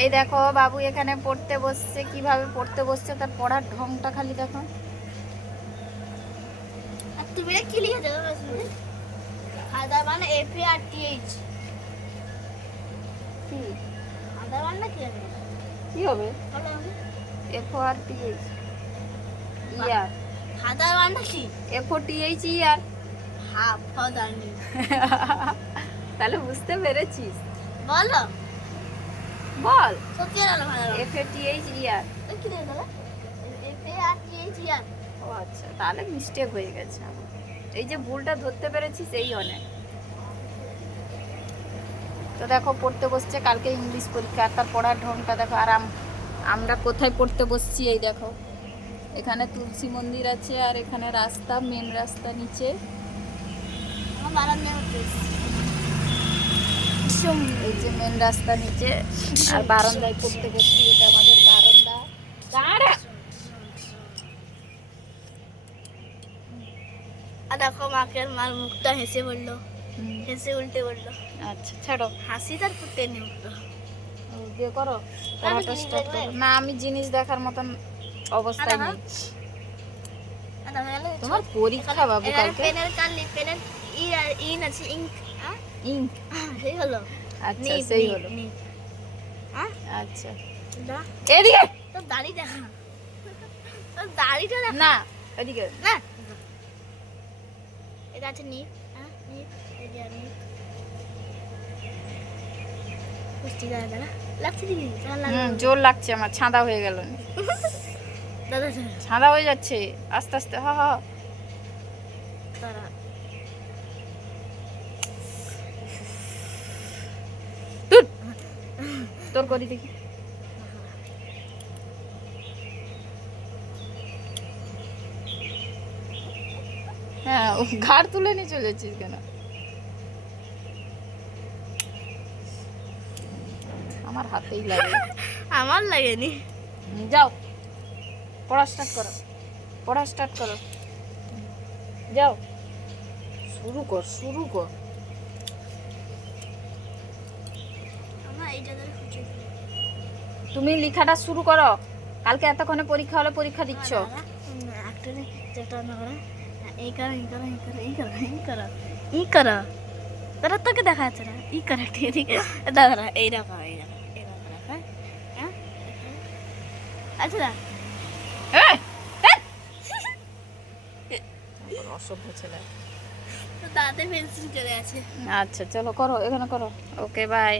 এই দেখো বাবু এখানে পড়তে বসছে, কিভাবে পড়তে বসছে তার পড়ার ঢংটা খালি দেখো। আর তুমি কি লিখে দেবে বসে? আদার মানে এফ এ আর টি এইচ। কি আদার মানে কি হবে? কি হবে? বলো আমি। এফ ও আর টি এইচ ইয়ার। আদার মানে কি? F O T H E R. Half জানি। তাহলে বুঝতে পেরেছিস? বলো বল। সত্যি বলো ভালো। এফ এ টি এইচ ইয়ার। কি লিখে দেবে? এফ এ আর টি এইচ ইয়ার। ও আচ্ছা, তাহলে মিস্টেক হয়ে গেছে আমার। এই যে ভুলটা ধরতে পেরেছিস এই অনেক। তো দেখো পড়তে বসছে, কালকে ইংলিশ পরীক্ষা, আর তার পড়ার ঢংটা দেখো। আর আমরা কোথায় পড়তে বসছি এই দেখো, এখানে তুলসী মন্দির আছে আর এখানে রাস্তা, মেন রাস্তা নিচে। আমার বারান্দায় উঠে এই যে মেন রাস্তা নিচে, আর বারান্দায় পড়তে বসছি, এটা আমাদের বারান্দা। দাঁড়া। আর দেখো মাকে মার মুখটা হেসে বললো, হেসে উল্টে বললো। আচ্ছা ছাড়ো, হাসি তার ফুটে নি উঠলো। দিয়ে করো পড়াটা স্টার্ট করো। না আমি জিনিস দেখার মতন অবস্থায় নেই। তোমার পরীক্ষা বাবু কালকে। পেনের কালি, পেনের ই আর ইন আছে, ইঙ্ক। ইঙ্ক। সেই হলো। আচ্ছা সেই হলো। হ্যাঁ আচ্ছা দা এদিকে। তো দাড়ি দেখা, তো দাড়িটা দেখা। না এদিকে না এটা আছে নি, হ্যাঁ নি, এই যে নি পুষ্টি দাদা দাদা লাগছে দিদি, জোর লাগছে আমার, ছাঁদা হয়ে গেল। দাদা ছাঁদা হয়ে যাচ্ছে আস্তে আস্তে। হা হা দাদা তোর করি দেখি। হ্যাঁ ঘাড় তুলে নিয়ে চলে যাচ্ছিস কেন? আমার হাতেই লাগে। আমার লাগেনি। যাও পড়া স্টার্ট করো, পড়া স্টার্ট করো, যাও শুরু কর, শুরু কর। আমার এইটা ধরে খুঁজে তুমি লেখাটা শুরু করো, কালকে এতক্ষণে পরীক্ষা হলে পরীক্ষা দিচ্ছ। একটা যেটা না করে এই করো, এই করো, এই করো, এই করো, এই করো, এই করো, তারা তোকে দেখা যাচ্ছে না। ই করে ঠিক দাদা এই রাখা, এই রাখা, এই রাখা, হ্যাঁ আচ্ছা না অসভ্য ছেলে। তো দাঁতে পেন্সিল চলে আছে। আচ্ছা চলো করো, এখানে করো। Okay bye.